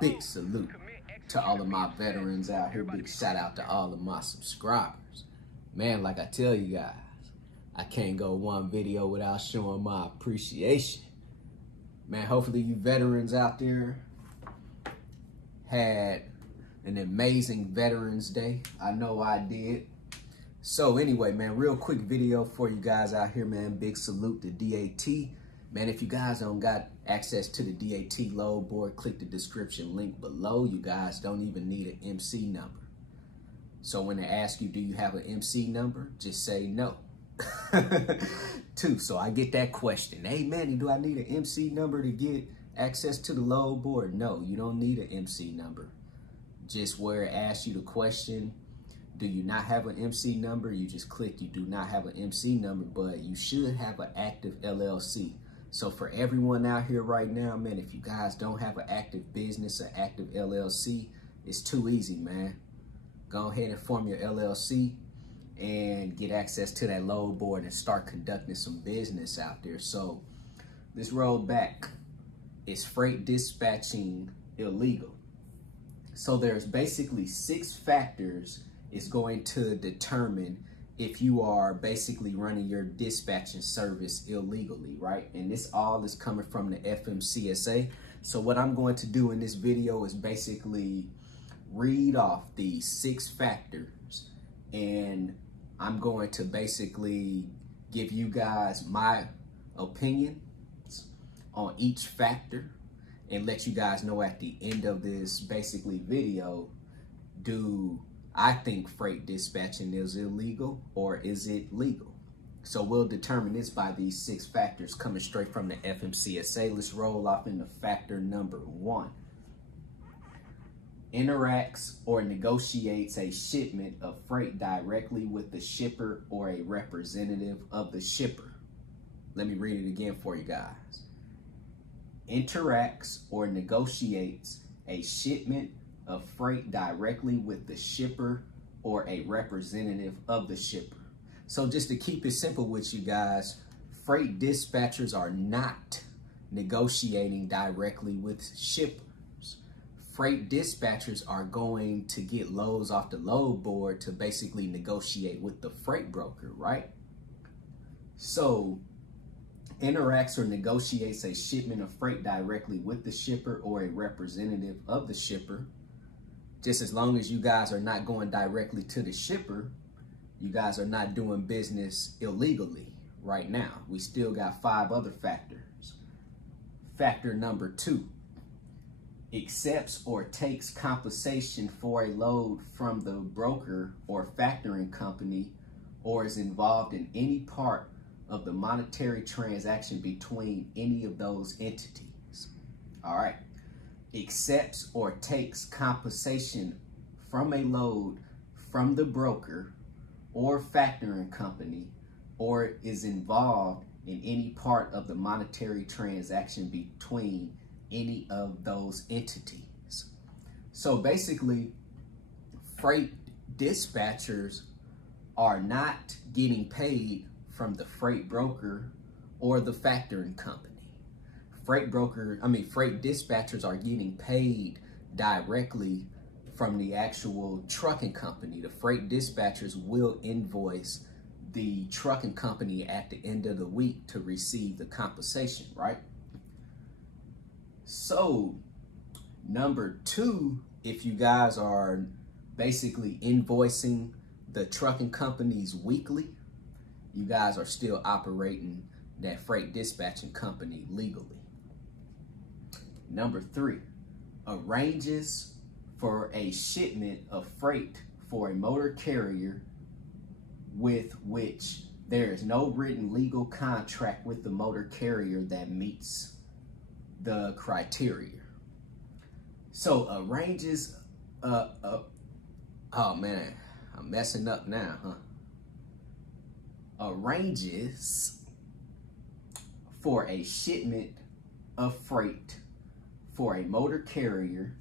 big salute to all of my veterans out here. Big shout out to all of my subscribers. Man, like I tell you guys, I can't go one video without showing my appreciation. Man, hopefully you veterans out there had an amazing Veterans Day. I know I did. So anyway, man, real quick video for you guys out here, man. Big salute to DAT. Man, if you guys don't got access to the DAT load board, click the description link below. You guys don't even need an MC number. So when they ask you, do you have an MC number? Just say no. So I get that question. Hey, Manny, do I need an MC number to get access to the load board? No, you don't need an MC number. Just where it asks you the question, do you not have an MC number? You just click, you do not have an MC number, but you should have an active LLC. So for everyone out here right now, man, if you guys don't have an active business, an active LLC, it's too easy, man. Go ahead and form your LLC and get access to that load board and start conducting some business out there. So let's roll back. Is freight dispatching illegal? So there's basically 6 factors it's going to determine if you are basically running your dispatching service illegally, right? And this all is coming from the Fmcsa. So what I'm going to do in this video is basically read off the 6 factors, and I'm going to basically give you guys my opinions on each factor and let you guys know at the end of this basically video, do I think freight dispatching is illegal or is it legal? So we'll determine this by these 6 factors coming straight from the Fmcsa. Let's roll off into factor number 1. Interacts or negotiates a shipment of freight directly with the shipper or a representative of the shipper. Let me read it again for you guys. Interacts or negotiates a shipment of freight directly with the shipper or a representative of the shipper. So just to keep it simple with you guys, freight dispatchers are not negotiating directly with shippers. Freight dispatchers are going to get loads off the load board to basically negotiate with the freight broker, right? So interacts or negotiates a shipment of freight directly with the shipper or a representative of the shipper. Just as long as you guys are not going directly to the shipper, you guys are not doing business illegally right now. We still got 5 other factors. Factor number 2, accepts or takes compensation for a load from the broker or factoring company, or is involved in any part of the monetary transaction between any of those entities. All right. Accepts or takes compensation from a load from the broker or factoring company, or is involved in any part of the monetary transaction between any of those entities. So basically, freight dispatchers are not getting paid from the freight broker or the factoring company. Freight dispatchers are getting paid directly from the actual trucking company. The freight dispatchers will invoice the trucking company at the end of the week to receive the compensation, right? So number 2, if you guys are basically invoicing the trucking companies weekly, you guys are still operating that freight dispatching company legally. Number 3, arranges for a shipment of freight for a motor carrier with which there is no written legal contract with the motor carrier that meets the criteria. So arranges, oh man, I'm messing up now, huh? Arranges for a shipment of freight for a motor carrier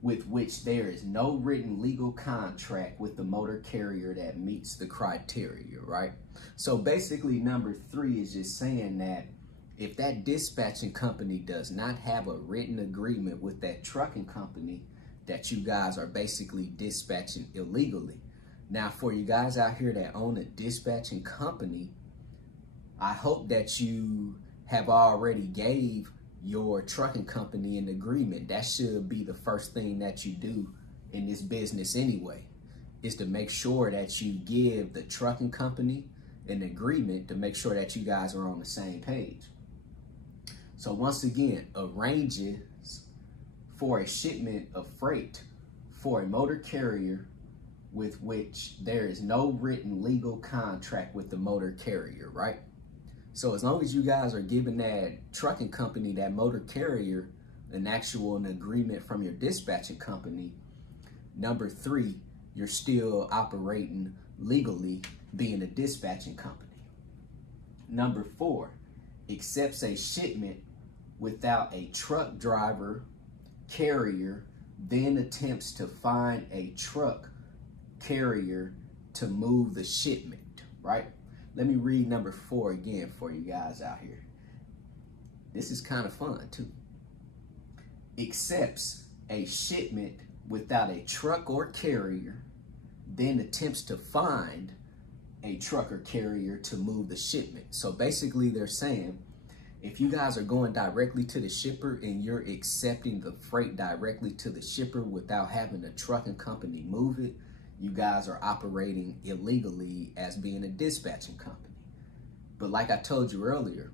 with which there is no written legal contract with the motor carrier that meets the criteria, right? So basically number 3 is just saying that if that dispatching company does not have a written agreement with that trucking company, that you guys are basically dispatching illegally. Now, for you guys out here that own a dispatching company, I hope that you have already gave your trucking company an agreement. That should be the first thing that you do in this business anyway, is to make sure that you give the trucking company an agreement to make sure that you guys are on the same page. So once again, arranges for a shipment of freight for a motor carrier with which there is no written legal contract with the motor carrier, right? So as long as you guys are giving that trucking company, that motor carrier, an agreement from your dispatching company, number 3, you're still operating legally, being a dispatching company. Number 4, accepts a shipment without a truck driver, carrier, then attempts to find a truck carrier to move the shipment, right? Let me read number 4 again for you guys out here. This is kind of fun too. Accepts a shipment without a truck or carrier, then attempts to find a truck or carrier to move the shipment. So basically they're saying, if you guys are going directly to the shipper and you're accepting the freight directly to the shipper without having a trucking company move it, you guys are operating illegally as being a dispatching company. But like I told you earlier,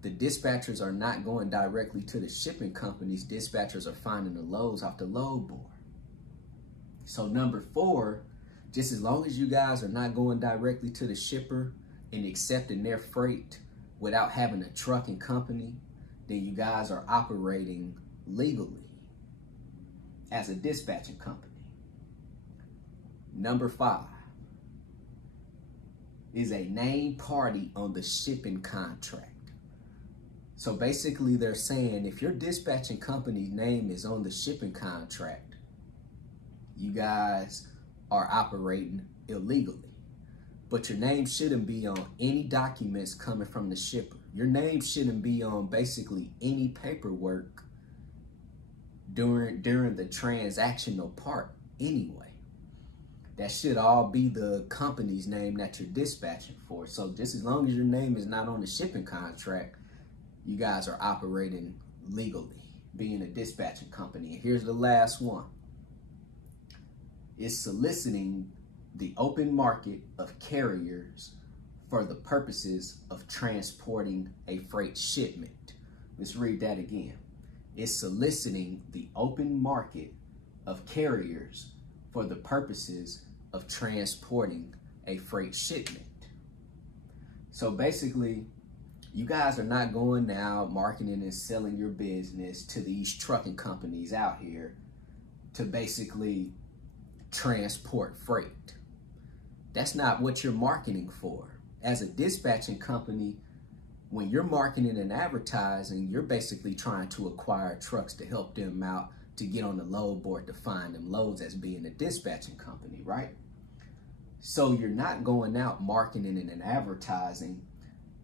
the dispatchers are not going directly to the shipping companies. Dispatchers are finding the loads off the load board. So number 4, just as long as you guys are not going directly to the shipper and accepting their freight without having a trucking company, then you guys are operating legally as a dispatching company. Number 5 is a named party on the shipping contract. So basically they're saying if your dispatching company's name is on the shipping contract, you guys are operating illegally. But your name shouldn't be on any documents coming from the shipper. Your name shouldn't be on basically any paperwork during the transactional part anyway. That should all be the company's name that you're dispatching for. So just as long as your name is not on the shipping contract, you guys are operating legally, being a dispatching company. And here's the last one. It's soliciting the open market of carriers for the purposes of transporting a freight shipment. Let's read that again. It's soliciting the open market of carriers for the purposes of transporting a freight shipment. So basically, you guys are not going out marketing and selling your business to these trucking companies out here to basically transport freight. That's not what you're marketing for. As a dispatching company, when you're marketing and advertising, you're basically trying to acquire trucks to help them out to get on the load board to find them loads as being a dispatching company, right? So you're not going out marketing and advertising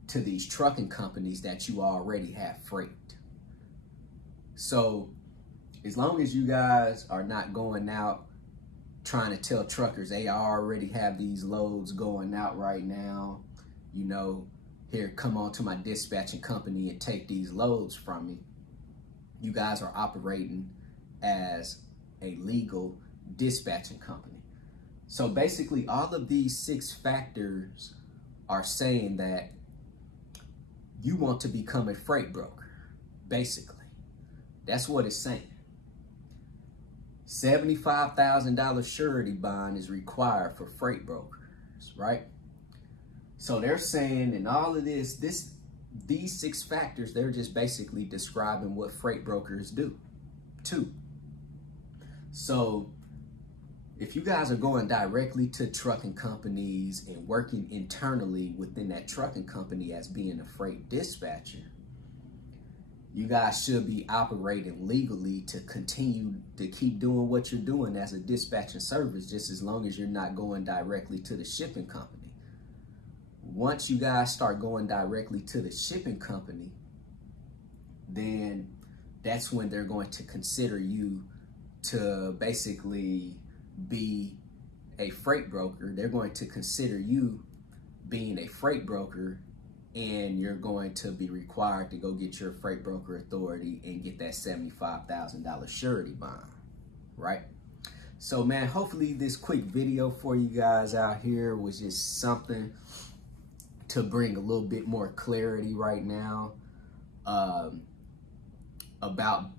to these trucking companies that you already have freight. So as long as you guys are not going out trying to tell truckers, hey, I already have these loads going out right now, you know, here, come on to my dispatching company and take these loads from me, you guys are operating as a legal dispatching company. So basically all of these 6 factors are saying that you want to become a freight broker, basically. That's what it's saying. $75,000 surety bond is required for freight brokers, right? So they're saying in all of these 6 factors, they're just basically describing what freight brokers do too. So if you guys are going directly to trucking companies and working internally within that trucking company as being a freight dispatcher, you guys should be operating legally to continue to keep doing what you're doing as a dispatching service, just as long as you're not going directly to the shipping company. Once you guys start going directly to the shipping company, then that's when they're going to consider you to basically be a freight broker. They're going to consider you being a freight broker, and you're going to be required to go get your freight broker authority and get that $75,000 surety bond, right? So man, hopefully this quick video for you guys out here was just something to bring a little bit more clarity right now about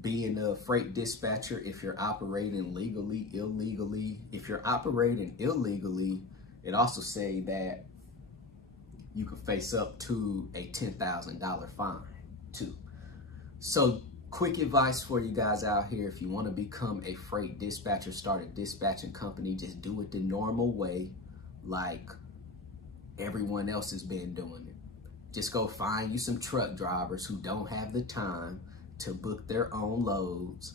being a freight dispatcher. If you're operating legally, illegally. If you're operating illegally, it also say that you could face up to a $10,000 fine too. So quick advice for you guys out here: if you want to become a freight dispatcher, start a dispatching company, just do it the normal way, like everyone else has been doing it. Just go find you some truck drivers who don't have the time to book their own loads,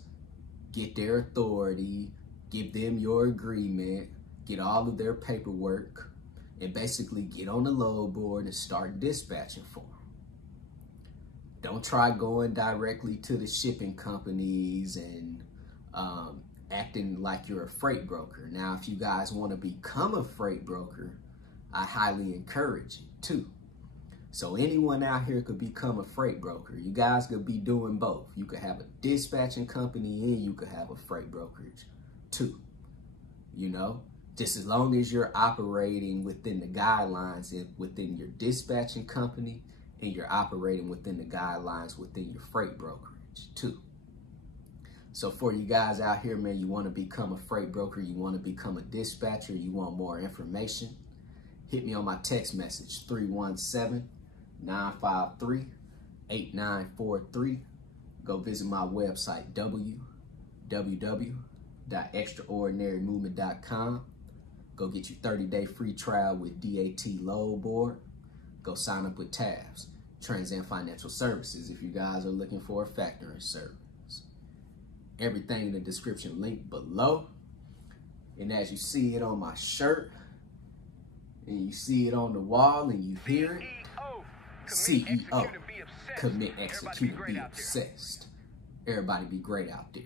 get their authority, give them your agreement, get all of their paperwork, and basically get on the load board and start dispatching for them. Don't try going directly to the shipping companies and acting like you're a freight broker. Now, if you guys want to become a freight broker, I highly encourage it too. So anyone out here could become a freight broker. You guys could be doing both. You could have a dispatching company and you could have a freight brokerage too. You know, just as long as you're operating within the guidelines within your dispatching company, and you're operating within the guidelines within your freight brokerage too. So for you guys out here, man, you want to become a freight broker, you want to become a dispatcher, you want more information, hit me on my text message, 317-953-8943. Go visit my website, www.extraordinarymovement.com. Go get your 30-day free trial with DAT Load Board. Go sign up with TAFS, Trans and Financial Services, if you guys are looking for a factoring service. Everything in the description link below. And as you see it on my shirt, and you see it on the wall, and you hear it, CEO, commit, execute, be obsessed. Everybody be great out there.